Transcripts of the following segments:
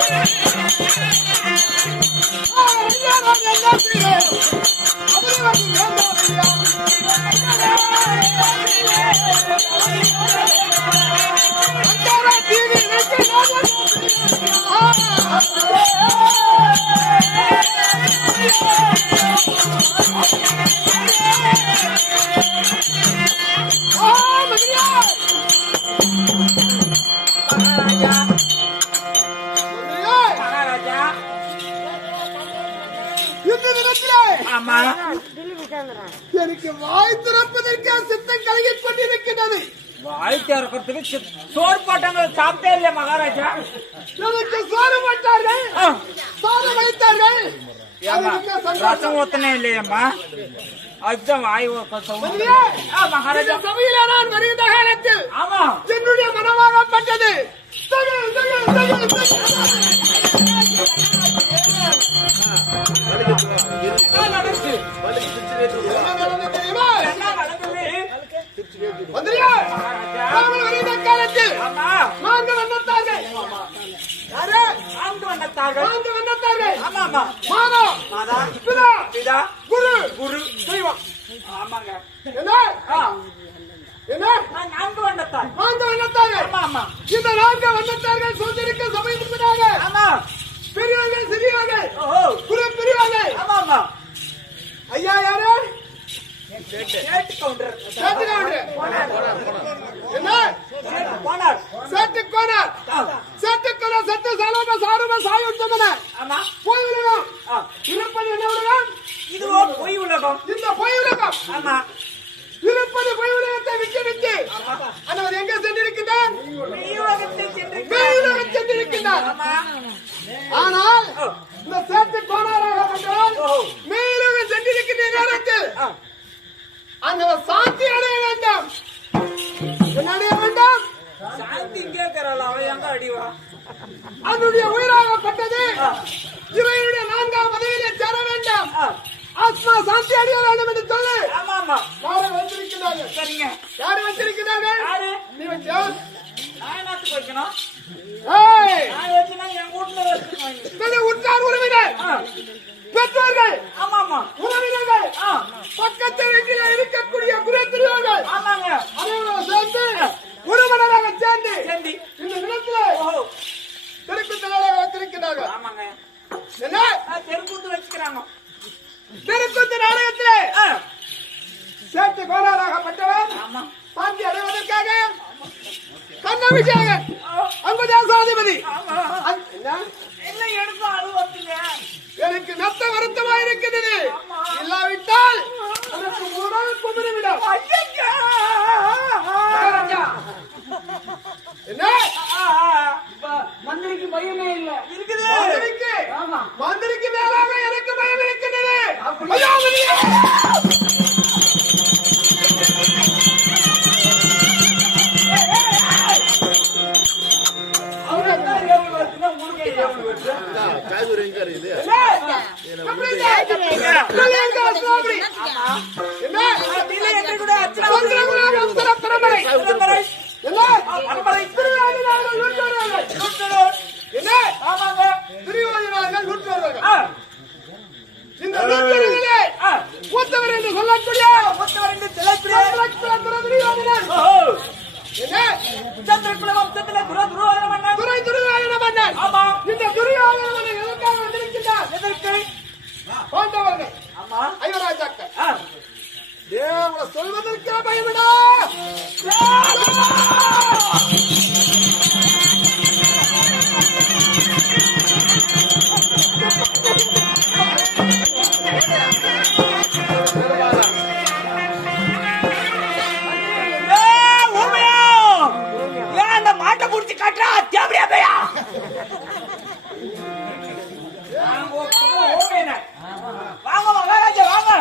Thank you. எனக்கு வாய் திறப்பதற்கு சித்தம் கலகிக் கொண்டிருக்கிறது. வாய் திறக்கிறதுக்கு சோறு போட்டாங்க, சாப்பிட்டே இல்லையா மகாராஜா? நமக்கு சோறு போட்டார்கள், சோறு வைத்தார்கள், ரசம் ஊத்தனே இல்லையம்மா. அதுதான் வாய் மகாராஜா. சபையில நான் வருகின்ற காலத்தில் ஆமா என்னுடைய மனமாகப்பட்டது. பெரியவர்கள் சிறியவர்கள் குரு பெரியவர்கள். ஐயா யாரு? சேட்டு கவுண்டர். சத்து சாலோப சாருப சாயுத்தமன பொய் உலகம். இருப்பது என்ன உலகம்? இதுவோ பொய் உலகம். இந்த பொய் உலகம். ஆமா, இருப்பது பொய் உலகத்தை விட்டு விட்டு அவர் எங்க சென்றிருக்கிறார்? சென்றிருக்கிறார். ஆனால் இந்த சேட்டு கோணாராகப்பட்டவர் மேலும் சென்றிருக்கின்ற நேரத்தில் அங்க சாந்தி அடைய வேண்டும். என்ன அடைய வேண்டும்? சாந்தி கேட்கிறாள், அவன் எங்க அடிவா? அதனுடைய உயிராகப்பட்டது இவருடைய 4ஆம் பதவியிலே சேர வேண்டும். ஆத்மா சாந்தி அடைய வேண்டும் என்று சொல்லு. யாரை வந்திருக்கிறார்கள்? சரிங்க, யாரை வந்திருக்கிறார்கள்? நீ வச்சா நான் நாட்டுக்கு வைக்கணும். உற்றார் உறவினர் பெற்றோர்கள் உறவினர்கள் பக்கத்தில் இருக்கக்கூடிய குலத்திரியோர்கள் அவர்களோடு சேர்ந்து உறவினராக சேர்ந்து இந்த நிலத்தில் தெருக்கூத்தலாக வைத்திருக்கிறார்கள். என்ன தெருக்கூத்து வச்சுக்கிறாங்க? தெருக்கூத்து நாடகத்திலே சேட்டு கோளாறாகப்பட்டவர் சாந்தி அடைவதற்காக கண்ணபிஷேகன் அங்குதாசாதிபதி எனக்கு நத்த வருத்தமா இருக்கிறது. இல்லாவிட்டால் எனக்கு முதல் குமிரிவிடும். என்ன மந்திரிக்கு பயமே இல்ல இருக்குது. மந்திரிக்கு மேலாக எனக்கு பயம் இருக்கிறது. மூத்தவர் என்று சொல்லக்கூடிய சந்திரகுல வம்சத்திலே துரோதன மன்னன் இந்த துரியோதன மன்னன் எதற்காக வந்திருக்கிறார்? எதற்கு? பாண்டவர்கள் ஐவராஜாக்கள் தேவனை சொல்வதற்கு பயமிடா. மாட்டை புடிச்சு காட்டுறா தேவையா பையா? வாங்க மகாராஜா வாங்க.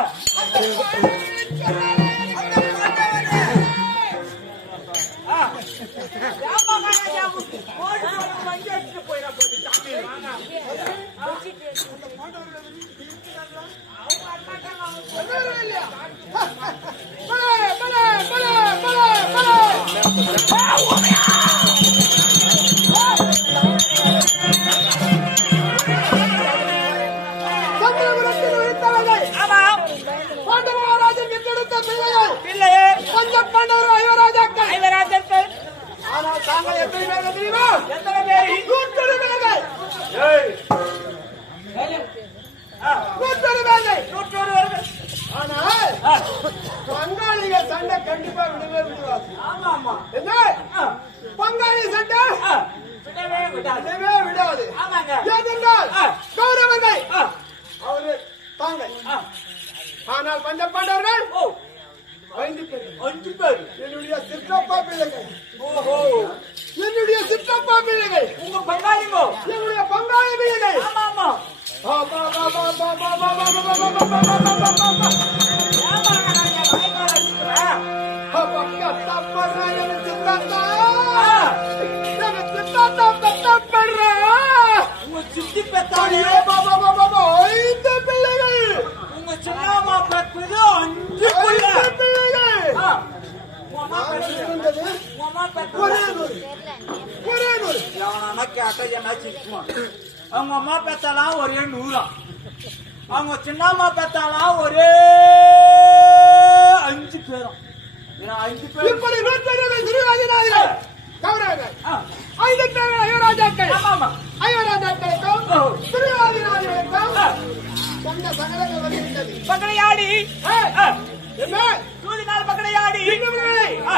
நாங்கள் எத்தனை பேர் தெரியுமா? எத்தனை பேரு? 100 பேர்கள். ஏய். 100 பேர்கள். 100 பேர்கள். ஆனால் பங்காளிக சண்டை கண்டிப்பா விடவே விடுவாது. ஆமா ஆமா. என்ன பங்காளி சண்டை விடவே விடாது. விடவே விடாது. ஆமாங்க. ஏனென்றால் கௌரவர்கள் ஆ. அவரு தாங்கள். ஆ. ஆனால் பஞ்ச பாண்டவர்கள் ஓ 5 பேர். 5 பேர். என்னுடைய சிற்றப்பா பிள்ளைகள். ஓஹோ. என்னுடைய சிற்றப்பா பிள்ளைகள். உங்க பங்காளிங்கோ. என்னுடைய பங்காளி பிள்ளைகள். ஆமா ஆமா. பா, பா, பா, பா, பா, பா, பா, பா, பா, பா, பா, பா, பா, பா, பா, பா. ஏமாங்க நாங்க வாய்க்கால இருக்கிறேன். அப்பா, கத்தப்பா, எனக்கு சித்தாத்தா. ஆ. எனக்கு சித்தாத்தா பெத்தப்படுறா. உங்க சித்தி பெத்தாலே ஐயோ, பா, பா, பா, பா, பா, 5 பிள்ளைகள். உங்க சின்னம்மா பெற்றது 5 பிள்ளை. 5 பிள்ளைகள். ஆ. உங்க அம்மா பெற்றது இருந்தது உங்க அம்மா ஒரே பெற்றது நூறு. ஒரே நூறு. எவனா கேட்டா என்ன சிக்குமா? அவங்க அம்மா பெத்தாலாம் ஒரே 100. அவங்க சின்னம்மா பெத்தாலாம் ஒரே 5 பேரும். 5 பேர். இப்படி 100 பேர்கள் திருவாதினார்கள். கௌரவர்கள். ஆ. 5 பேர்கள் அயோராஜாக்கள். ஆமா ஆமா. அயோராஜாக்களுக்கும் ஓ. திருவாதினார்களுக்கும் ஆ. சொந்த சகலங்கள் வருகின்றது. பக்கடையாடி. ஏய், என்ன சூதி நாள் பக்கடையாடி. இன்னவர்களை ஆ.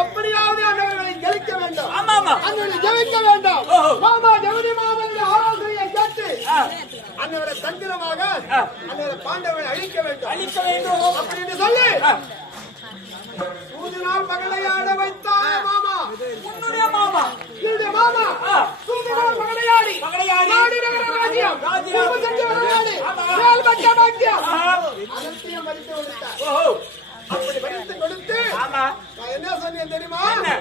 எப்படியாவது அன்னவர்களை ஜெயிக்க வேண்டும். ஆமா ஆமா. அன்னவர்களை ஜெயிக்க வேண்டும். ஓஹோ. மாமா ஜெவனி மாமனுடைய ஆலோசனையை கேட்டு ஆ. அன்னவரை தந்திரமாக ஆ. அன்னவரை பாண்டவரை அழிக்க வேண்டும். அழிக்க வேண்டும். அப்படின்னு சொல்லி ஆ. சூதினால் பகலையாட வைத்தார் மாமா. உன்னுடைய மாமா. என்னுடைய மாமா ஆ. சூதினால் பகலையாடி பகடையாடி. நாடி நகர ராஜ்யம் ராஜ்யம். பூமி சஞ்ச வரலாறு ஆமா. மேல்பட்ட பாக்கியம் ஆ. அனைத்தையும் மறித்து கொடுத்தார். ஓஹோ. அப்படி மறித்து கொடுத்து ஆமா. நான் என்ன சொன்னேன் தெரியுமா? என்ன?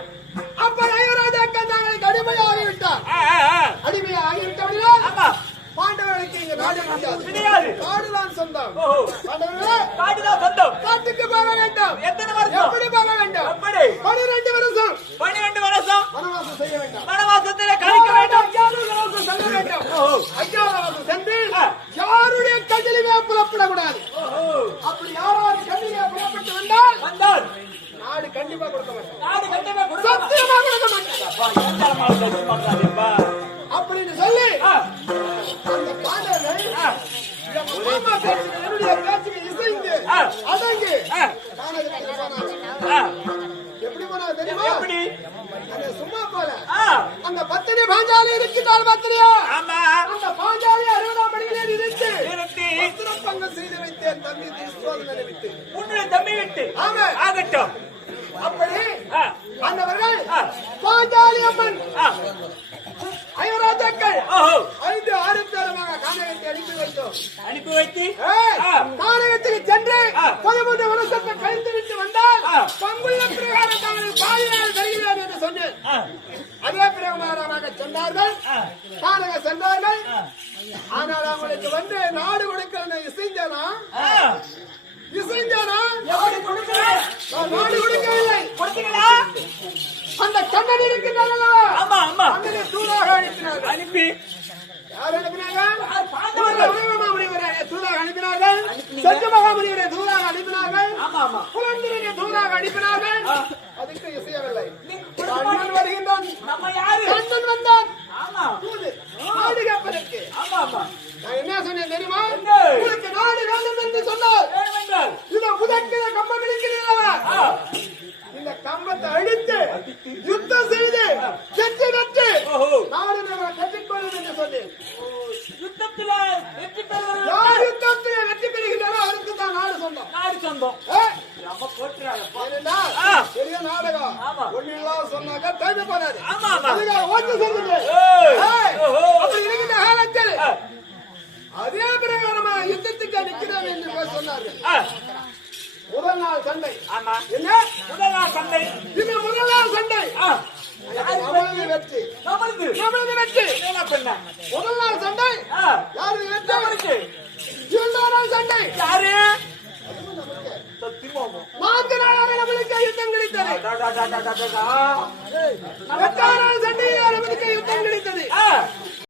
அப்ப அயோராஜாக்கள் நாங்களுக்கு அடிமையாகிவிட்டார். ஆ, ஆ, ஆ. அடிமையாகிவிட்டவர்களால் ஆமா. பாண்டவர்களுக்கு இங்க நாடு கிடையாது. கிடையாது. காடுதான் சொந்தம். ஓஹோ. பாண்டவர்களே காட்டுதான் சொந்தம். காட்டுக்கு போக வேண்டும். எத்தனை வருஷம்? எப்படி போக வேண்டும்? எப்படி? 12 வருஷம் 12 வருஷம் வனவாசம் செய்ய வேண்டும். வனவாசத்திலே கழிக்க வேண்டும். அஞ்ஞானவாசம் செல்ல வேண்டும். ஓஹோ. அஞ்ஞானவாசம் சென்று ஆ. யாருடைய கண்ணிலுமே புறப்படக்கூடாது. ஓஹோ. அப்படி யாராவது கண்ணிலே புறப்பட்டு வந்தால் வந்தால் நாடு கண்டிப்பா கொடுக்க மாட்டேன். நாடு கண்டிப்பா கொடுக்க சத்தியமா கொடுக்க மாட்டேன். அப்பா, ஏன்டா மாலை கட்டி பார்க்காதேப்பா? அப்படின்னு சொல்லி ஆ. அந்த பாண்டவர்கள் ஆ. என் மாமா பேச்சுக்கு, என்னுடைய பேச்சுக்கு இசைந்து ஆ. அடங்கி ஆ. கானகத்துக்கு போனாங்க. ஆ. எப்படி போனாங்க தெரியுமா? எப்படி? அங்க சும்மா போல ஆ. அந்த பத்தினி பாஞ்சாலி இருக்கின்றால் பத்தினியா ஆமா. அந்த பாஞ்சாலி 60ஆம் படியிலே நிறுத்தி நிறுத்தி பத்திரப்பங்கம் செய்து வைத்தேன் தம்பி துஷ்டோதனை விட்டு. உன்னுடைய தம்பி விட்டு ஆமா. ஆகட்டும். அப்படி ஆ. அந்தவர்கள் ஆ. பாஞ்சாலி அம்மன் ஆ. அயோராஜாக்கள் ஓஹோ. 5, 6 பேருமாக கானகத்தை அனுப்பி வைத்தோம். அனுப்பி வைத்து ஏய், ஆ. கானகத்துக்கு சென்று ஆ. 13 வருஷத்தை கழித்து விட்டு வந்தால் ஆ. பங்குள்ள பிரகாரம் தாங்கள் பாதியால் தருகிறேன் என்று சொன்னேன். ஆ. அதே பிரகாரமாக சொன்னார்கள். ஆ. கானக சென்றார்கள். ஆ. ஆனால் அவங்களுக்கு வந்து நாடு கொடுக்கணும் இசைஞ்சானா ஆ. இசைஞ்சானா எப்படி கொடுக்கல? நான் நாடு கொடுக்கவில்லை. கொடுத்தீங்களா? அந்த கண்ணன் இருக்கின்றார்களா ஆமா ஆமா. கண்ணனை தூதாக அனுப்பினார்கள். அனுப்பி யார் அனுப்பினார்கள்? பாண்டவர்கள். முனிவரை தூதாக அனுப்பினார்கள். சஞ்ச மகாமுனிவரை தூதாக அனுப்பினார்கள். ஆமா ஆமா. புலந்திரனை தூதாக அனுப்பினார்கள். ஆ. அதுக்கு இசையவில்லை. நீங்க கண்ணன் வருகின்றான். நம்ம யாரு? கண்ணன் வந்தான். ஆமா தூது நாடு கேட்பதற்கு. ஆமா ஆமா. நான் என்ன சொன்னேன் தெரியுமா? என்ன? உங்களுக்கு நாடு வேண்டும் என்று சொன்னார். வேண்டுமென்றால் இதை முதற்கிற கம்பம் இருக்கிறீர்களா? ஆ. இந்த கம்பத்தை அழித்து யுத்தம் செய்து வெற்றி பெற்று ஓஹோ. நாடு நம்ம கட்டிக்கொள்ளும் என்று சொன்னேன். யுத்தத்துல வெற்றி பெறுவது யார் யுத்தத்தில் வெற்றி பெறுகிறாரோ அவருக்கு தான் நாடு சொந்தம். நாடு சொந்தம். ஏய், நம்ம போட்டுறாங்கப்பா. ஏனென்றால் ஆ. பெரிய நாடகம். ஆமா. ஒண்ணு இல்லாம சொன்னாக்க டைம் போனாரு. ஆமா ஆமா. அதுக்காக ஓட்டு செஞ்சுட்டு ஏய். ஏய், ஓஹோ. அப்படி இருக்கின்ற காலத்தில் ஆ. அதே பிரகாரமா யுத்தத்துக்கு நிற்கிறோம் என்று போய் சொன்னார்கள். ஆ. முதல் நாள் சண்டை. ஆமா. என்ன? முதல் நாள் சண்டை. இது முதல் நாள் சண்டை. ஆ. நம்மளது வெற்றி. நம்மளுது. நம்மளது வெற்றி. என்ன பண்ண? முதல் நாள் சண்டை. ஆ. யாரு வெற்றி? நம்மளுக்கு. இரண்டாம் நாள் சண்டை. யாரு? சத்தியமாமா. 4 நாளாக நம்மளுக்கு யுத்தம் கிடைத்தது. டா, டா, டா, டா, டா, டா. எட்டாம்